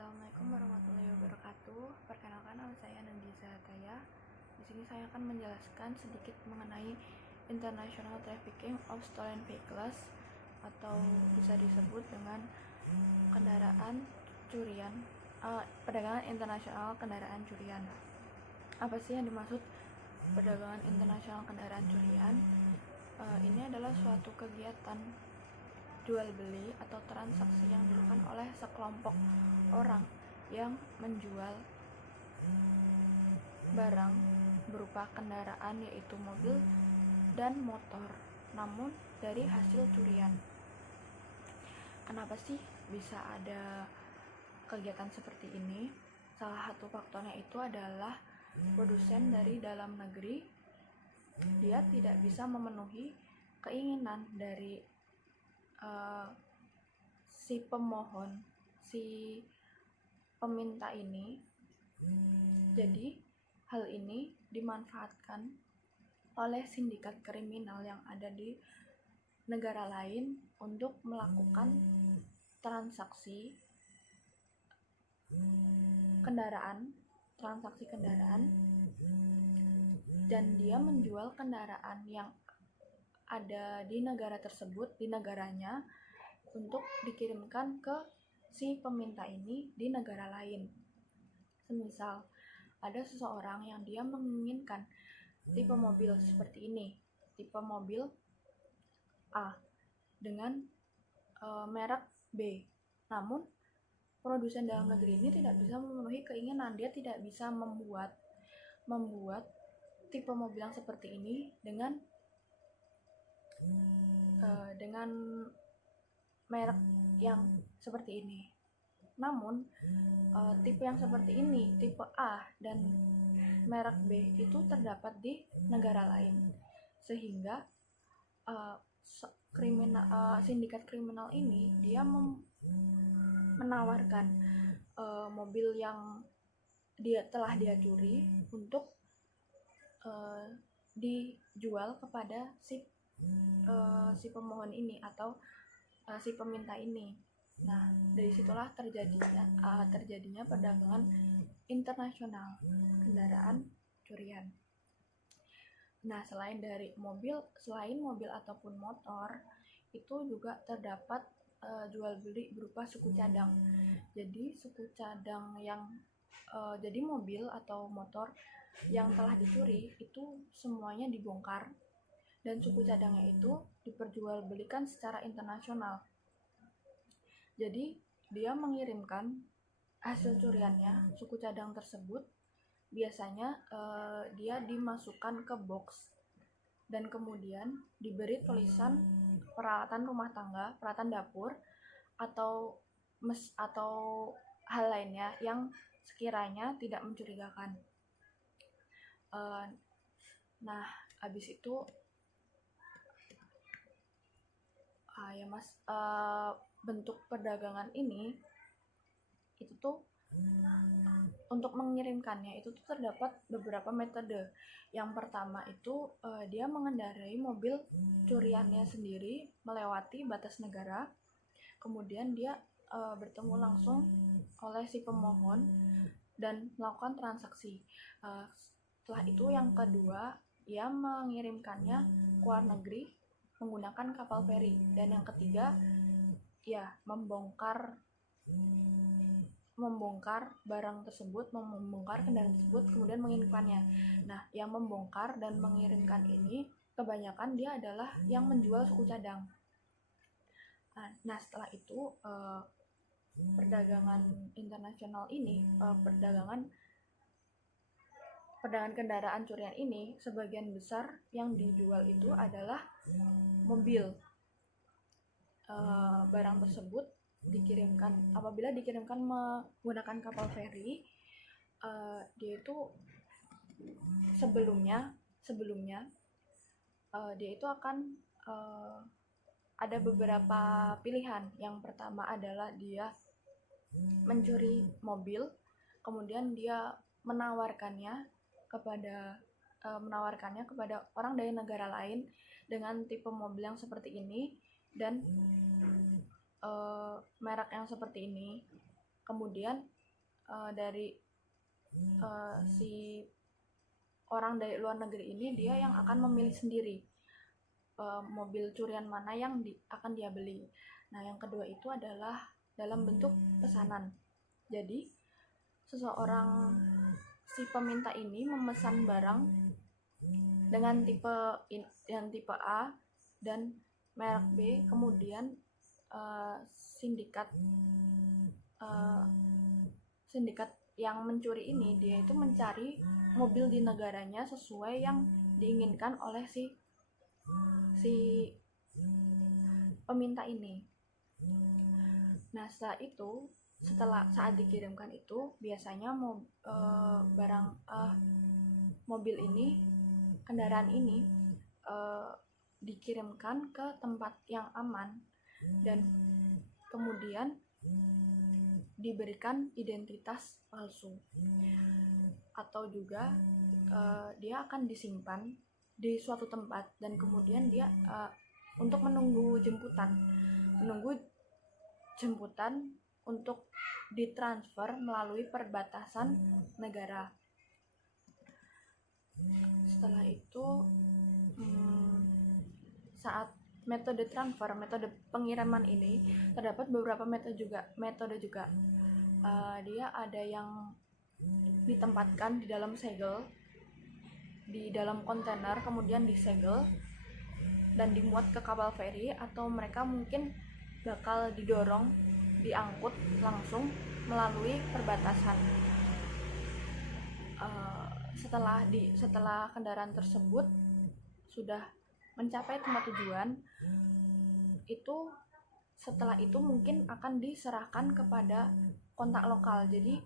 Assalamualaikum warahmatullahi wabarakatuh. Perkenalkan, nama saya Nandisa Taya. Di sini saya akan menjelaskan sedikit mengenai International Trafficking of Stolen Vehicles atau bisa disebut dengan kendaraan curian, perdagangan internasional kendaraan curian. Apa sih yang dimaksud perdagangan internasional kendaraan curian? Ini adalah suatu kegiatan jual beli atau transaksi yang dilakukan oleh sekelompok orang yang menjual barang berupa kendaraan, yaitu mobil dan motor, namun dari hasil curian. Kenapa sih bisa ada kegiatan seperti ini? Salah satu faktornya itu adalah produsen dari dalam negeri dia tidak bisa memenuhi keinginan dari si pemohon, si peminta ini. Jadi hal ini dimanfaatkan oleh sindikat kriminal yang ada di negara lain untuk melakukan transaksi kendaraan, dan dia menjual kendaraan yang ada di negara tersebut, di negaranya, untuk dikirimkan ke si peminta ini di negara lain. Semisal ada seseorang yang dia menginginkan tipe mobil seperti ini, tipe mobil A dengan merek B, namun produsen dalam negeri ini tidak bisa memenuhi keinginan. Dia tidak bisa membuat tipe mobil yang seperti ini dengan merek yang seperti ini. Namun tipe yang seperti ini, tipe A dan merek B, itu terdapat di negara lain, sehingga sindikat kriminal ini dia menawarkan mobil yang telah dia curi untuk dijual kepada si pemohon ini atau si peminta ini. Nah, dari situlah terjadinya perdagangan internasional kendaraan curian. Nah, selain mobil ataupun motor, itu juga terdapat jual beli berupa suku cadang. Jadi suku cadang yang jadi mobil atau motor yang telah dicuri itu semuanya dibongkar, dan suku cadangnya itu diperjualbelikan secara internasional. Jadi dia mengirimkan hasil curiannya, suku cadang tersebut biasanya dia dimasukkan ke box dan kemudian diberi tulisan peralatan rumah tangga, peralatan dapur, atau hal lainnya yang sekiranya tidak mencurigakan. Nah, habis itu bentuk perdagangan ini itu tuh untuk mengirimkannya itu tuh terdapat beberapa metode. Yang pertama itu dia mengendarai mobil curiannya sendiri melewati batas negara, kemudian dia bertemu langsung oleh si pemohon dan melakukan transaksi. Setelah itu yang kedua, ia mengirimkannya ke luar negeri menggunakan kapal feri, dan yang ketiga ya membongkar barang tersebut, membongkar kendaraan tersebut, kemudian mengirimkannya. Nah, yang membongkar dan mengirimkan ini kebanyakan dia adalah yang menjual suku cadang. Nah, setelah itu perdagangan internasional ini, perdagangan kendaraan curian ini, sebagian besar yang dijual itu adalah mobil. Barang tersebut apabila dikirimkan menggunakan kapal feri, dia itu sebelumnya dia itu akan ada beberapa pilihan. Yang pertama adalah dia mencuri mobil, kemudian dia menawarkannya kepada orang dari negara lain dengan tipe mobil yang seperti ini dan merek yang seperti ini. kemudian dari si orang dari luar negeri ini dia yang akan memilih sendiri mobil curian mana yang akan dia beli. Nah, yang kedua itu adalah dalam bentuk pesanan. Jadi seseorang si peminta ini memesan barang dengan tipe A dan merek B, kemudian sindikat yang mencuri ini dia itu mencari mobil di negaranya sesuai yang diinginkan oleh si peminta ini. Nah, saat dikirimkan itu biasanya kendaraan ini dikirimkan ke tempat yang aman dan kemudian diberikan identitas palsu, atau juga dia akan disimpan di suatu tempat dan kemudian dia untuk menunggu jemputan untuk ditransfer melalui perbatasan negara. Setelah itu saat metode pengiriman ini terdapat beberapa metode juga. Dia ada yang ditempatkan di dalam segel, di dalam kontainer, kemudian disegel dan dimuat ke kapal feri, atau mereka mungkin bakal diangkut langsung melalui perbatasan. Setelah kendaraan tersebut sudah mencapai tempat tujuan, setelah itu mungkin akan diserahkan kepada kontak lokal. Jadi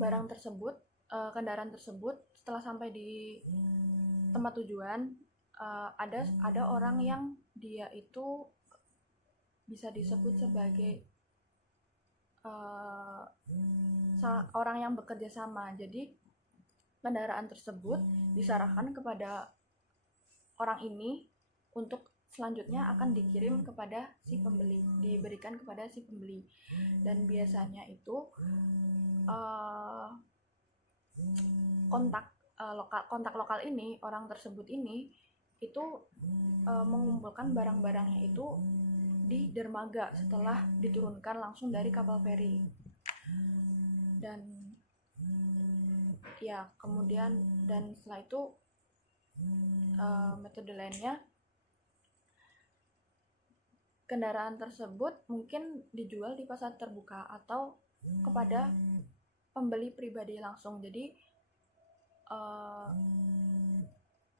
kendaraan tersebut setelah sampai di tempat tujuan, ada orang yang dia itu bisa disebut sebagai orang yang bekerja sama. Jadi kendaraan tersebut diserahkan kepada orang ini untuk selanjutnya akan diberikan kepada si pembeli. Dan biasanya itu kontak lokal ini, orang tersebut ini itu mengumpulkan barang-barangnya itu di dermaga setelah diturunkan langsung dari kapal feri. Dan kemudian setelah itu metode lainnya, kendaraan tersebut mungkin dijual di pasar terbuka atau kepada pembeli pribadi langsung. Jadi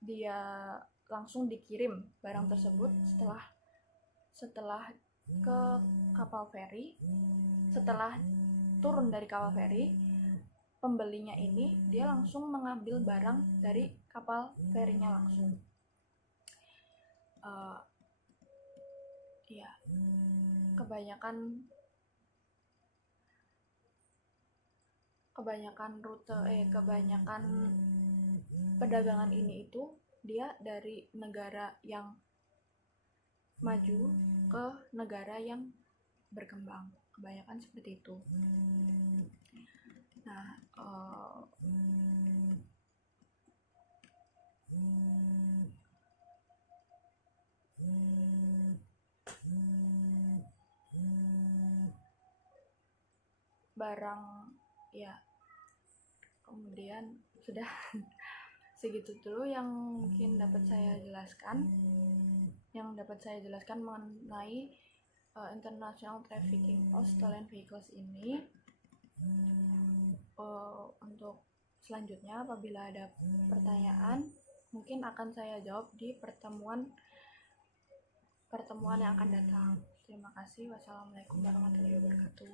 dia langsung dikirim barang tersebut setelah ke kapal feri. Setelah turun dari kapal feri, pembelinya ini dia langsung mengambil barang dari kapal ferinya langsung. Kebanyakan perdagangan ini itu dia dari negara yang maju ke negara yang berkembang, kebanyakan seperti itu. Nah, kemudian sudah segitu dulu yang mungkin dapat saya jelaskan mengenai international trafficking of stolen vehicles ini. Untuk selanjutnya, apabila ada pertanyaan, mungkin akan saya jawab di pertemuan yang akan datang. Terima kasih. Wassalamualaikum warahmatullahi wabarakatuh.